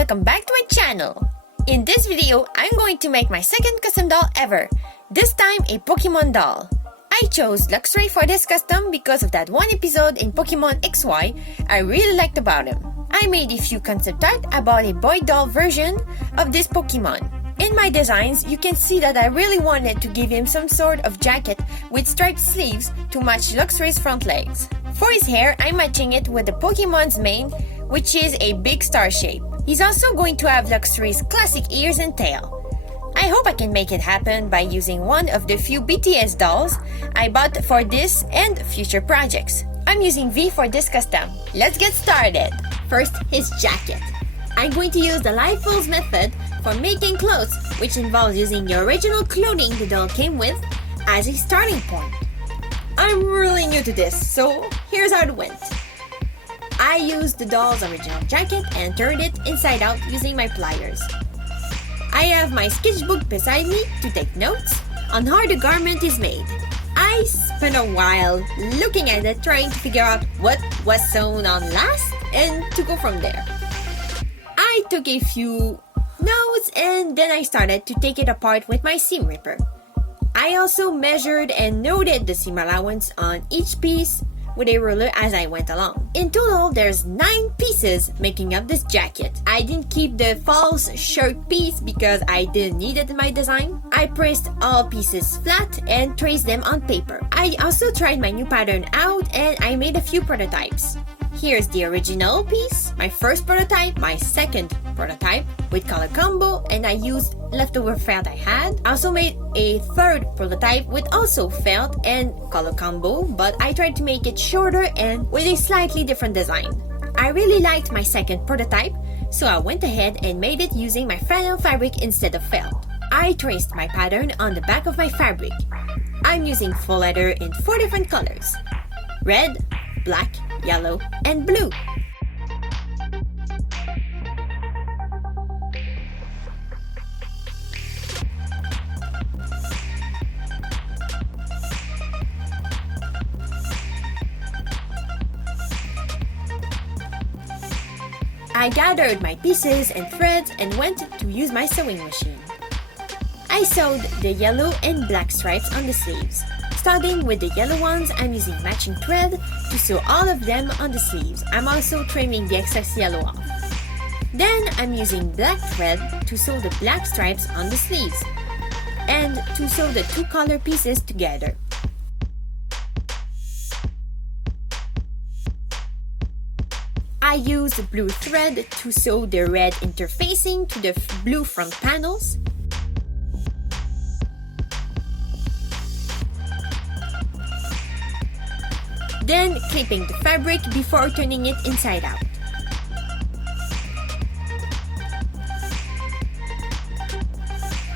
Welcome back to my channel! In this video, I'm going to make my second custom doll ever, this time a Pokemon doll. I chose Luxray for this custom because of that one episode in Pokemon XY I really liked about him. I made a few concept art about a boy doll version of this Pokemon. In my designs, you can see that I really wanted to give him some sort of jacket with striped sleeves to match Luxray's front legs. For his hair, I'm matching it with the Pokemon's mane, which is a big star shape. He's also going to have Luxray's classic ears and tail. I hope I can make it happen by using one of the few BTS dolls I bought for this and future projects. I'm using V for this custom. Let's get started! First, his jacket. I'm going to use the live folds method for making clothes, which involves using the original clothing the doll came with as a starting point. I'm really new to this, so here's how it went. I used the doll's original jacket and turned it inside out using my pliers. I have my sketchbook beside me to take notes on how the garment is made. I spent a while looking at it, trying to figure out what was sewn on last and to go from there. I took a few notes and then I started to take it apart with my seam ripper. I also measured and noted the seam allowance on each piece with a ruler as I went along. In total, there's 9 pieces making up this jacket. I didn't keep the false shirt piece because I didn't need it in my design. I pressed all pieces flat and traced them on paper. I also tried my new pattern out and I made a few prototypes. Here's the original piece, my first prototype, my second prototype with color combo, and I used leftover felt I had. I also made a third prototype with also felt and color combo, but I tried to make it shorter and with a slightly different design. I really liked my second prototype, so I went ahead and made it using my flannel fabric instead of felt. I traced my pattern on the back of my fabric. I'm using full leather in 4 different colors: red, black, yellow, and blue. I gathered my pieces and threads and went to use my sewing machine. I sewed the yellow and black stripes on the sleeves. Starting with the yellow ones, I'm using matching thread to sew all of them on the sleeves. I'm also trimming the excess yellow off. Then I'm using black thread to sew the black stripes on the sleeves and to sew the 2 color pieces together. I used blue thread to sew the red interfacing to the blue front panels. Then clipping the fabric before turning it inside out.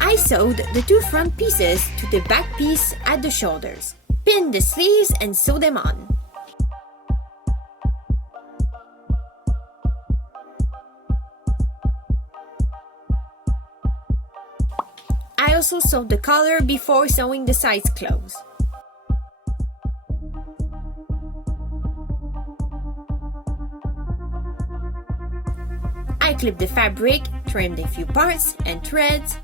I sewed the 2 front pieces to the back piece at the shoulders. Pin the sleeves and sew them on. I also sewed the collar before sewing the sides closed. I clipped the fabric, trimmed a few parts and threads.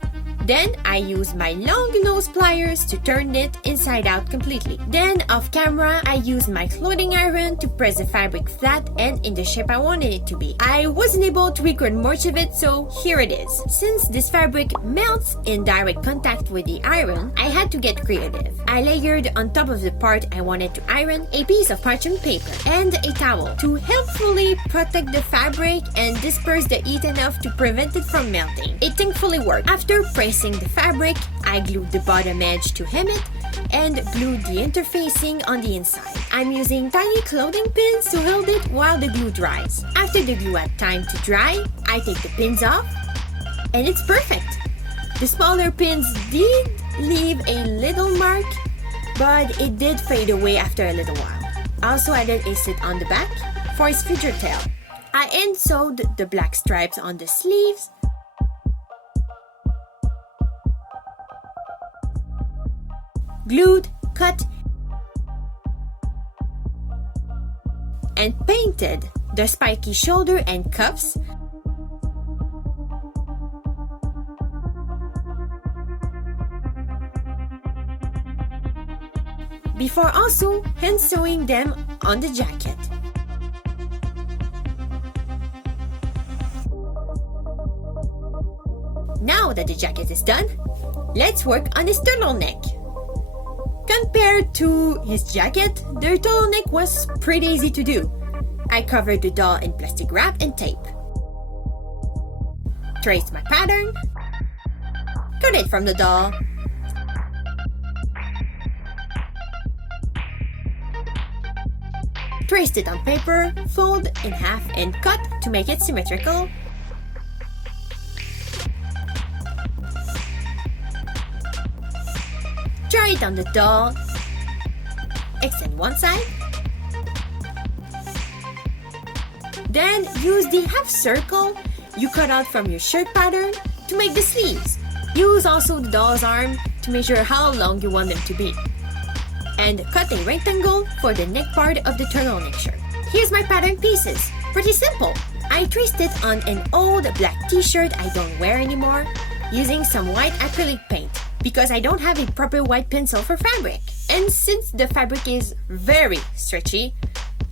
Then I used my long nose pliers to turn it inside out completely. Then off camera, I used my clothing iron to press the fabric flat and in the shape I wanted it to be. I wasn't able to record much of it, so here it is. Since this fabric melts in direct contact with the iron, I had to get creative. I layered on top of the part I wanted to iron a piece of parchment paper and a towel to helpfully protect the fabric and disperse the heat enough to prevent it from melting. It thankfully worked. After pressing the fabric, I glued the bottom edge to hem it and glued the interfacing on the inside. I'm using tiny clothing pins to hold it while the glue dries. After the glue had time to dry, I take the pins off and it's perfect. The smaller pins did leave a little mark, but it did fade away after a little while. I also added a slit on the back for his future tail. I end sewed the black stripes on the sleeves, glued, cut, and painted the spiky shoulder and cuffs before also hand sewing them on the jacket. Now that the jacket is done, let's work on the sternal neck. Compared to his jacket, the turtleneck was pretty easy to do. I covered the doll in plastic wrap and tape. Traced my pattern. Cut it from the doll. Traced it on paper, fold in half and cut to make it symmetrical. Try it on the doll. Extend one side. Then use the half circle you cut out from your shirt pattern to make the sleeves. Use also the doll's arm to measure how long you want them to be. And cut a rectangle for the neck part of the turtleneck shirt. Here's my pattern pieces. Pretty simple. I traced it on an old black t-shirt I don't wear anymore using some white acrylic paint because I don't have a proper white pencil for fabric. And since the fabric is very stretchy,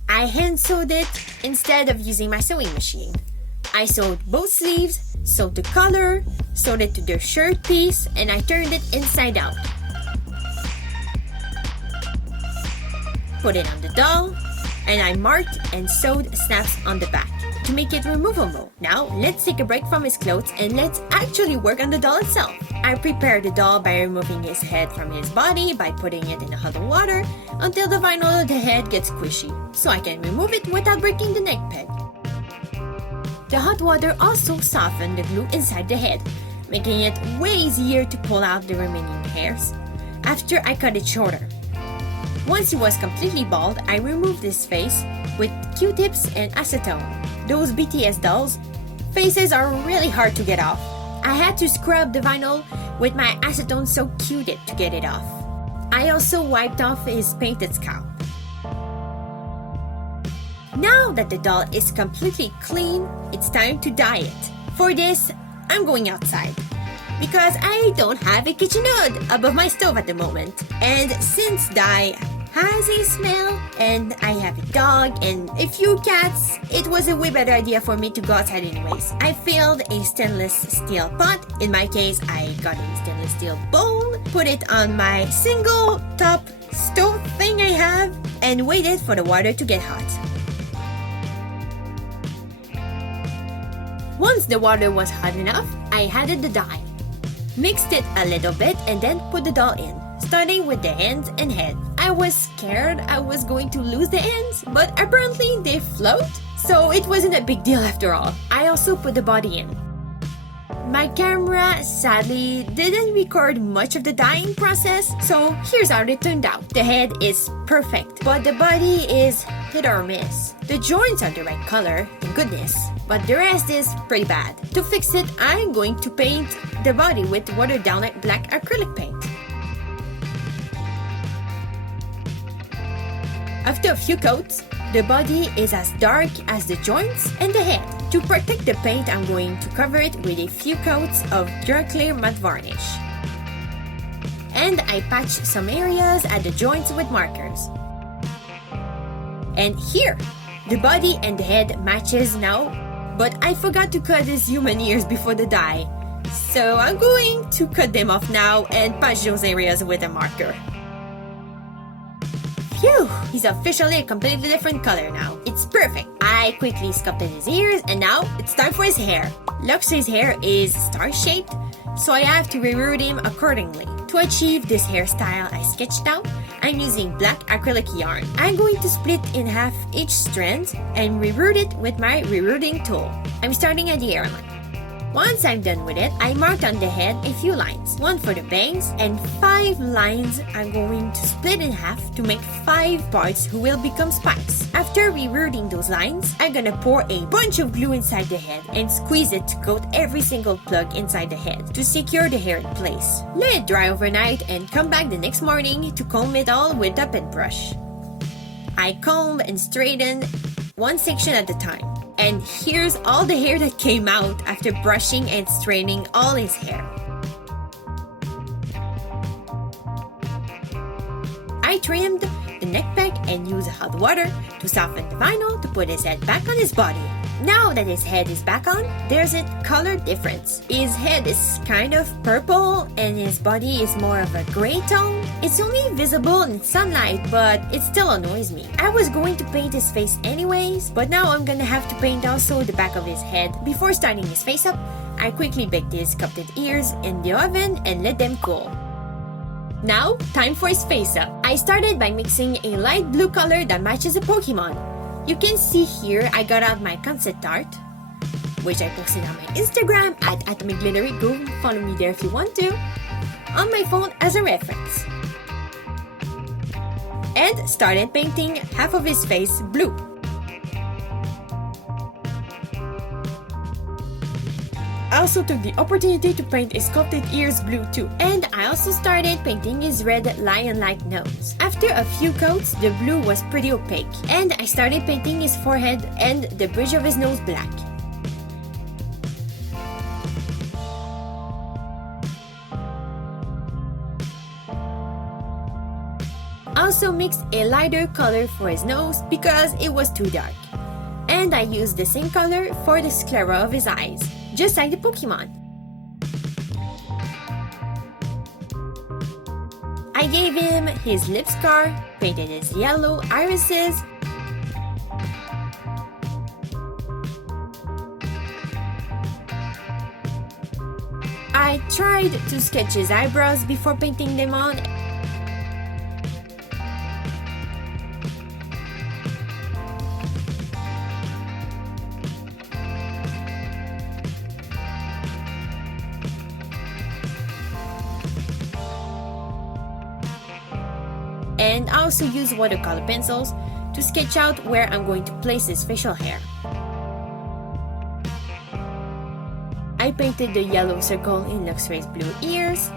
I hand sewed it instead of using my sewing machine. I sewed both sleeves, sewed the collar, sewed it to the shirt piece, and I turned it inside out. Put it on the doll, and I marked and sewed snaps on the back to make it removable. Now, let's take a break from his clothes and let's actually work on the doll itself. I prepared the doll by removing his head from his body by putting it in hot water until the vinyl of the head gets squishy, so I can remove it without breaking the neck peg. The hot water also softened the glue inside the head, making it way easier to pull out the remaining hairs after I cut it shorter. Once he was completely bald, I removed his face with Q-tips and acetone. Those BTS dolls' faces are really hard to get off. I had to scrub the vinyl with my acetone soaked Q-tip to get it off. I also wiped off his painted scalp. Now that the doll is completely clean, it's time to dye it. For this, I'm going outside because I don't have a kitchen hood above my stove at the moment. And since dye has a smell and I have a dog and a few cats, it was a way better idea for me to go outside anyways. I filled a stainless steel pot. In my case, I got a stainless steel bowl, put it on my single top stove thing I have, and waited for the water to get hot. Once the water was hot enough, I added the dye. Mixed it a little bit and then put the doll in, starting with the hands and head. I was scared I was going to lose the ends, but apparently they float, so it wasn't a big deal after all. I also put the body in. My camera sadly didn't record much of the dyeing process, so here's how it turned out. The head is perfect, but the body is hit or miss. The joints are the right color, thank goodness, but the rest is pretty bad. To fix it, I'm going to paint the body with watered down black acrylic paint. After a few coats, the body is as dark as the joints and the head. To protect the paint, I'm going to cover it with a few coats of Dry Clear matte varnish. And I patch some areas at the joints with markers. And here, the body and the head matches now, but I forgot to cut his human ears before the dye. So I'm going to cut them off now and patch those areas with a marker. Phew! He's officially a completely different color now. It's perfect. I quickly sculpted his ears and now it's time for his hair. Luxray's hair is star-shaped, so I have to reroute him accordingly. To achieve this hairstyle I sketched out, I'm using black acrylic yarn. I'm going to split in half each strand and reroute it with my rerouting tool. I'm starting at the hairline. Once I'm done with it, I marked on the head a few lines, one for the bangs, and 5 lines I'm going to split in half to make 5 parts who will become spikes. After rerouting those lines, I'm gonna pour a bunch of glue inside the head and squeeze it to coat every single plug inside the head to secure the hair in place. Let it dry overnight and come back the next morning to comb it all with a pen brush. I comb and straighten one section at a time. And here's all the hair that came out after brushing and straightening all his hair. I trimmed the neck pack and used hot water to soften the vinyl to put his head back on his body. Now that his head is back on, there's a color difference. His head is kind of purple and his body is more of a gray tone. It's only visible in sunlight, but it still annoys me. I was going to paint his face anyways, but now I'm gonna have to paint also the back of his head. Before starting his face up, I quickly baked his sculpted ears in the oven and let them cool. Now, time for his face up. I started by mixing a light blue color that matches a Pokemon. You can see here I got out my concept art, which I posted on my Instagram at @atomic_glittery. Go follow me there if you want to, on my phone as a reference. And started painting half of his face blue. I also took the opportunity to paint his sculpted ears blue too. And I also started painting his red lion-like nose. After a few coats, the blue was pretty opaque. And I started painting his forehead and the bridge of his nose black. Also mixed a lighter color for his nose because it was too dark. And I used the same color for the sclera of his eyes, just like the Pokemon. I gave him his lip scar, painted his yellow irises, I tried to sketch his eyebrows before painting them on. And I also use watercolor pencils to sketch out where I'm going to place his facial hair. I painted the yellow circle in Luxray's blue ears.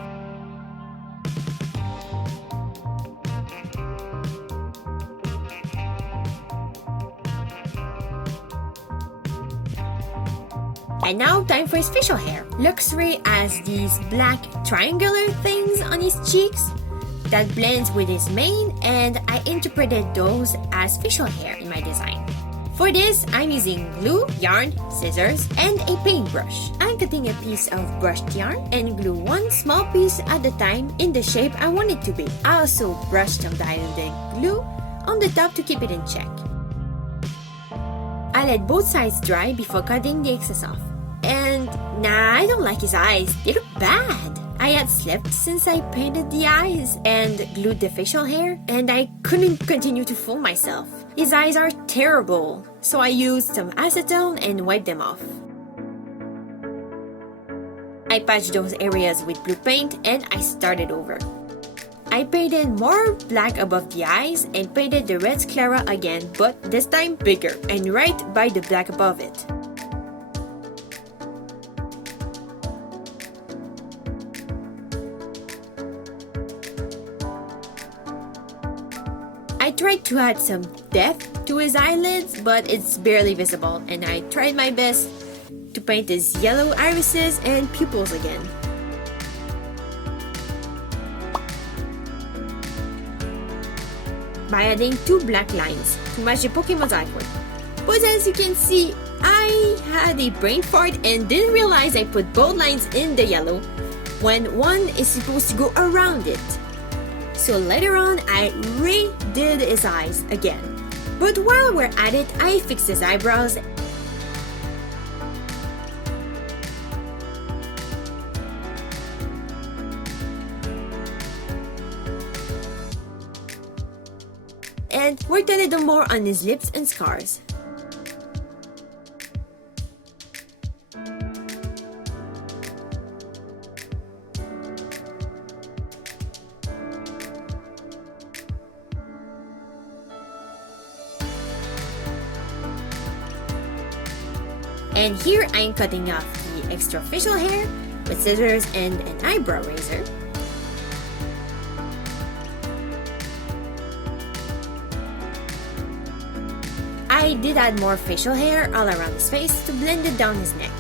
And now time for his facial hair. Luxray has these black triangular things on his cheeks that blends with his mane, and I interpreted those as facial hair in my design. For this, I'm using glue, yarn, scissors, and a paintbrush. I'm cutting a piece of brushed yarn and glue one small piece at a time in the shape I want it to be. I also brushed some diluted glue on the top to keep it in check. I let both sides dry before cutting the excess off. And nah, I don't like his eyes. They look bad. I had slept since I painted the eyes and glued the facial hair, and I couldn't continue to fool myself. His eyes are terrible, so I used some acetone and wiped them off. I patched those areas with blue paint and I started over. I painted more black above the eyes and painted the red sclera again, but this time bigger and right by the black above it. I tried to add some depth to his eyelids, but it's barely visible, and I tried my best to paint his yellow irises and pupils again. By adding two black lines to match the Pokemon's artwork. But as you can see, I had a brain fart and didn't realize I put both lines in the yellow when one is supposed to go around it. So later on, I redid his eyes again. But while we're at it, I fixed his eyebrows. And worked a little more on his lips and scars. And here I'm cutting off the extra facial hair with scissors and an eyebrow razor. I did add more facial hair all around his face to blend it down his neck.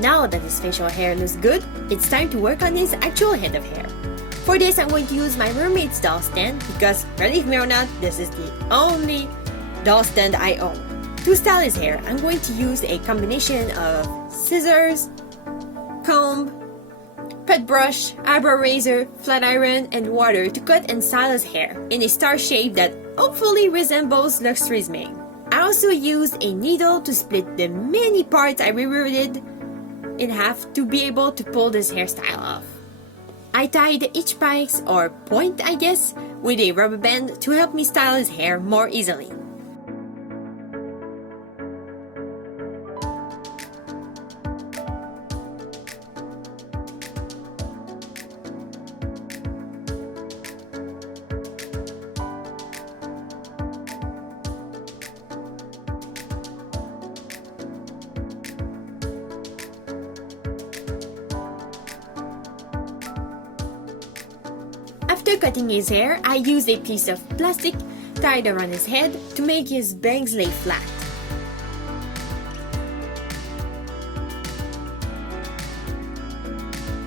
Now that his facial hair looks good, it's time to work on his actual head of hair. For this, I'm going to use my mermaid's doll stand because, believe me or not, this is the only doll stand I own. To style his hair, I'm going to use a combination of scissors, comb, pet brush, eyebrow razor, flat iron, and water to cut and style his hair in a star shape that hopefully resembles Luxray's mane. I also used a needle to split the many parts I rerouted in half to be able to pull this hairstyle off. I tied each spike or point, I guess, with a rubber band to help me style his hair more easily. After cutting his hair, I used a piece of plastic tied around his head to make his bangs lay flat.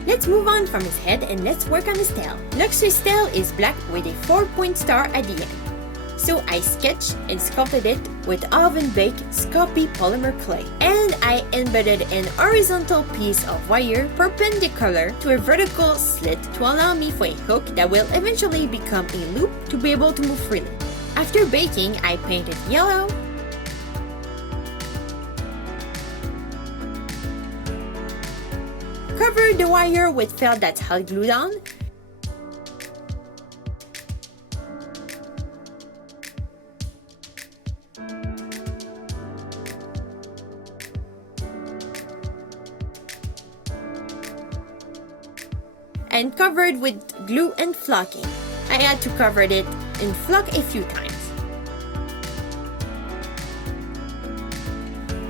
Let's move on from his head and let's work on his tail. Luxray's tail is black with a 4-point star at the end. So I sketched and sculpted it with oven-baked Sculpey polymer clay. And I embedded an horizontal piece of wire perpendicular to a vertical slit to allow me for a hook that will eventually become a loop to be able to move freely. After baking, I painted yellow, covered the wire with felt that's hot glued on, and covered with glue and flocking. I had to cover it in flock a few times.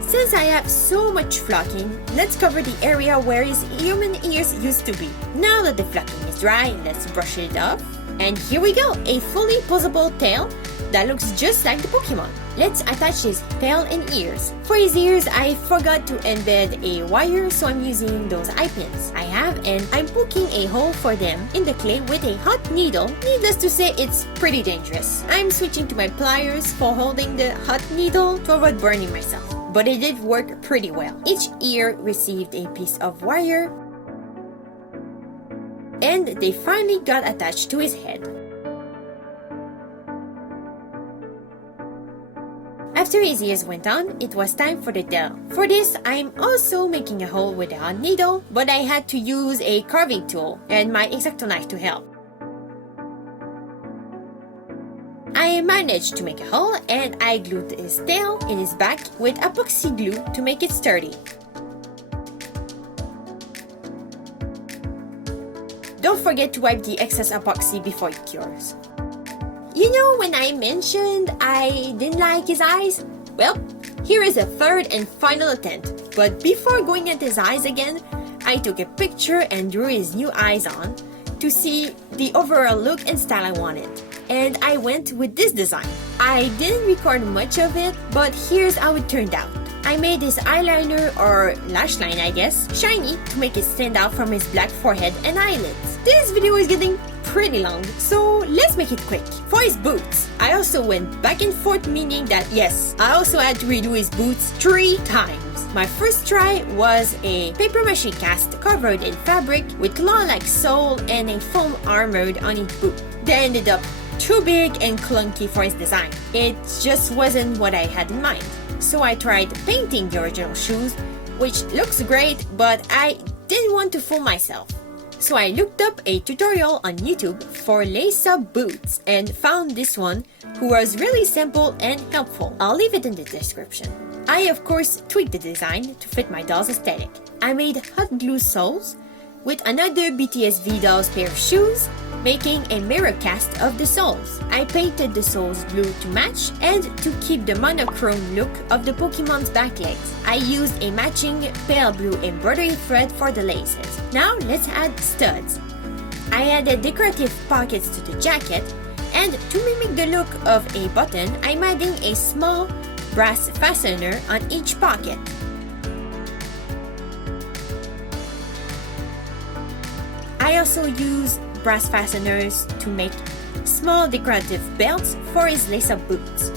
Since I have so much flocking, let's cover the area where his human ears used to be. Now that the flocking is dry, let's brush it off. And here we go, a fully posable tail that looks just like the Pokemon. Let's attach his tail and ears. For his ears, I forgot to embed a wire, so I'm using those eye pins I have, and I'm poking a hole for them in the clay with a hot needle. Needless to say, it's pretty dangerous. I'm switching to my pliers for holding the hot needle to avoid burning myself. But it did work pretty well. Each ear received a piece of wire, and they finally got attached to his head. After his ears went on, it was time for the tail. For this, I'm also making a hole with a hot needle, but I had to use a carving tool and my X-Acto knife to help. I managed to make a hole, and I glued his tail in his back with epoxy glue to make it sturdy. Don't forget to wipe the excess epoxy before it cures. You know when I mentioned I didn't like his eyes? Well, here is a third and final attempt. But before going at his eyes again, I took a picture and drew his new eyes on to see the overall look and style I wanted. And I went with this design. I didn't record much of it, but here's how it turned out. I made his eyeliner, or lash line I guess, shiny to make it stand out from his black forehead and eyelids. This video is getting pretty long, so let's make it quick. For his boots, I also went back and forth, meaning that yes, I also had to redo his boots 3 times. My first try was a paper mache cast covered in fabric with claw-like sole and a foam armored on each boot. They ended up too big and clunky for his design. It just wasn't what I had in mind. So I tried painting the original shoes, which looks great, but I didn't want to fool myself. So I looked up a tutorial on YouTube for lace-up boots and found this one, who was really simple and helpful. I'll leave it in the description. I of course tweaked the design to fit my doll's aesthetic. I made hot glue soles with another BTS V Dolls pair of shoes, making a mirror cast of the soles. I painted the soles blue to match and to keep the monochrome look of the Pokemon's back legs. I used a matching pale blue embroidery thread for the laces. Now let's add studs. I added decorative pockets to the jacket, and to mimic the look of a button, I'm adding a small brass fastener on each pocket. I also used brass fasteners to make small decorative belts for his lace-up boots.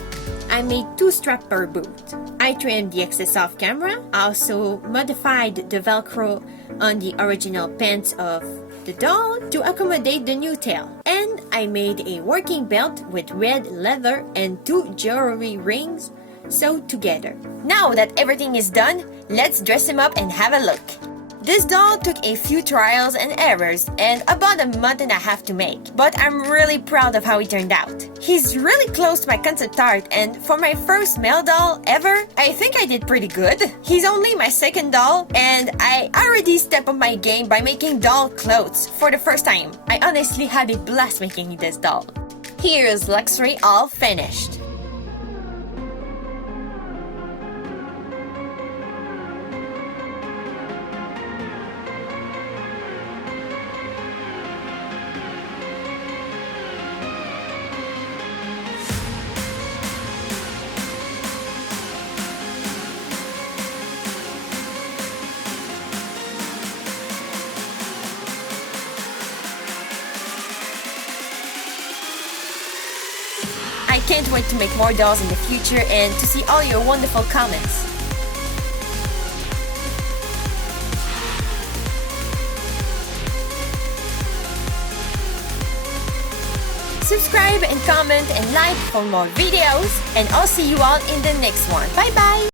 I made 2 straps per boot. I trimmed the excess off camera. I also modified the Velcro on the original pants of the doll to accommodate the new tail. And I made a working belt with red leather and 2 jewelry rings sewed together. Now that everything is done, let's dress him up and have a look. This doll took a few trials and errors and about a month and a half to make, but I'm really proud of how he turned out. He's really close to my concept art, and for my first male doll ever, I think I did pretty good. He's only my second doll, and I already stepped up my game by making doll clothes for the first time. I honestly had a blast making this doll. Here's Luxray all finished. I can't wait to make more dolls in the future and to see all your wonderful comments. Subscribe and comment and like for more videos, and I'll see you all in the next one. Bye bye!